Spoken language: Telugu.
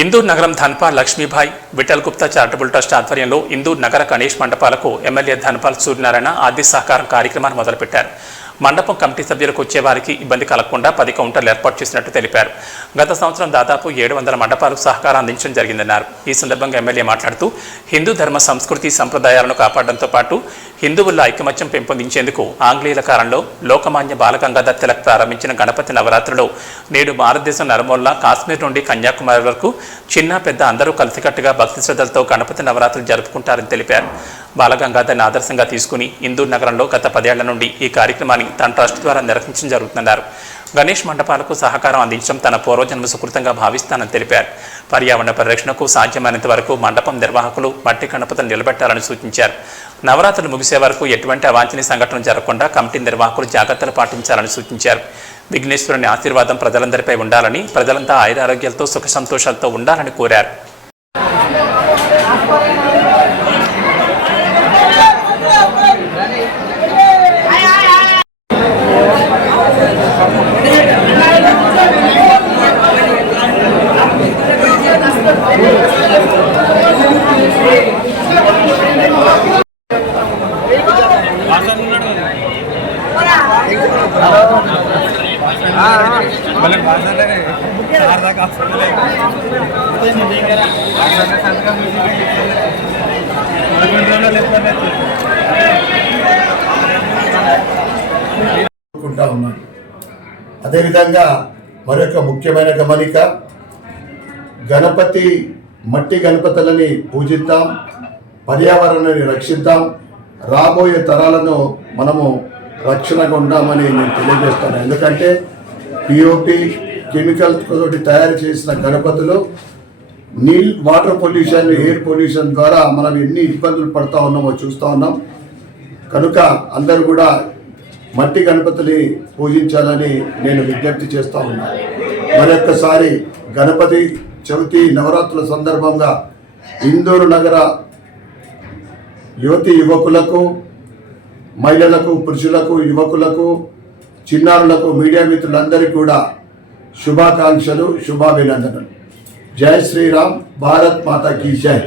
ఇందూర్ నగరం ధన్పాల్ లక్ష్మీభాయ్ విఠల్ గుప్తా చారిటబుల్ ట్రస్ట్ ఆధ్వర్యంలో ఇందూర్ నగర గణేష్ మండపాలకు ఎమ్మెల్యే ధన్పాల్ సూర్యనారాయణ ఆర్థిక సహకారం కార్యక్రమాన్ని మొదలుపెట్టారు. మండపం కమిటీ సభ్యులకు వచ్చేవారికి ఇబ్బంది కలగకుండా 10 కౌంటర్లు ఏర్పాటు చేసినట్టు తెలిపారు. గత సంవత్సరం దాదాపు 700 మండపాలకు సహకారం అందించడం జరిగిందన్నారు. ఈ సందర్భంగా ఎమ్మెల్యే మాట్లాడుతూ హిందూ ధర్మ సంస్కృతి సంప్రదాయాలను కాపాడడంతో పాటు హిందువుల్లో ఐకమత్యం పెంపొందించేందుకు ఆంగ్లేయుల కాలంలో లోకమాన్య బాలగంగాధర్ తిలక్ ప్రారంభించిన గణపతి నవరాత్రులు నేడు భారతదేశం నలుమూలలా కాశ్మీర్ నుండి కన్యాకుమారి వరకు చిన్న పెద్ద అందరూ కలిసికట్టుగా భక్తి శ్రద్ధలతో గణపతి నవరాత్రులు జరుపుకుంటారని తెలిపారు. బాలగంగాధర్ని ఆదర్శంగా తీసుకుని ఇందూర్ నగరంలో గత 10 ఏళ్ల నుండి ఈ కార్యక్రమాన్ని తన ట్రస్ట్ ద్వారా నిర్వహించడం జరుగుతుందన్నారు. గణేష్ మండపాలకు సహకారం అందించడం తన పూర్వజన్మ సుకృతంగా భావిస్తానని తెలిపారు. పర్యావరణ పరిరక్షణకు సాధ్యమైనంత వరకు మండపం నిర్వాహకులు మట్టి గణపతులు నిలబెట్టాలని సూచించారు. నవరాత్రులు ముగిసే వరకు ఎటువంటి అవాంఛనీయ సంఘటనలు జరగకుండా కమిటీ నిర్వాహకులు జాగ్రత్తలు పాటించాలని సూచించారు. విఘ్నేశ్వరుని ఆశీర్వాదం ప్రజలందరిపై ఉండాలని, ప్రజలంతా ఆయురారోగ్యాలతో సుఖ సంతోషాలతో ఉండాలని కోరారు. అదేవిధంగా మరొక ముఖ్యమైన గమనిక, గణపతి మట్టి గణపతులని పూజిద్దాం, పర్యావరణాన్ని రక్షిద్దాం, రాబోయే తరాలను మనము రక్షణగా ఉండామని నేను తెలియజేస్తాను. ఎందుకంటే పిఓపి కెమికల్ తోటి తయారు చేసిన గణపతులు వాటర్ పొల్యూషన్, ఎయిర్ పొల్యూషన్ ద్వారా మనం ఎన్ని ఇబ్బందులు పడుతూ ఉన్నామో చూస్తూ ఉన్నాం. కనుక అందరూ కూడా మట్టి గణపతిని పూజించాలని నేను విజ్ఞప్తి చేస్తూ ఉన్నాను. మరొక్కసారి గణపతి చవితి నవరాత్రుల సందర్భంగా ఇందూరు నగర యువతి యువకులకు, మహిళలకు, పురుషులకు, యువకులకు, చిన్నారులకు, మీడియా మిత్రులందరికీ కూడా శుభాకాంక్షలు, శుభాభినందనలు. జై శ్రీరామ్, భారత్ మాతా కీ జై.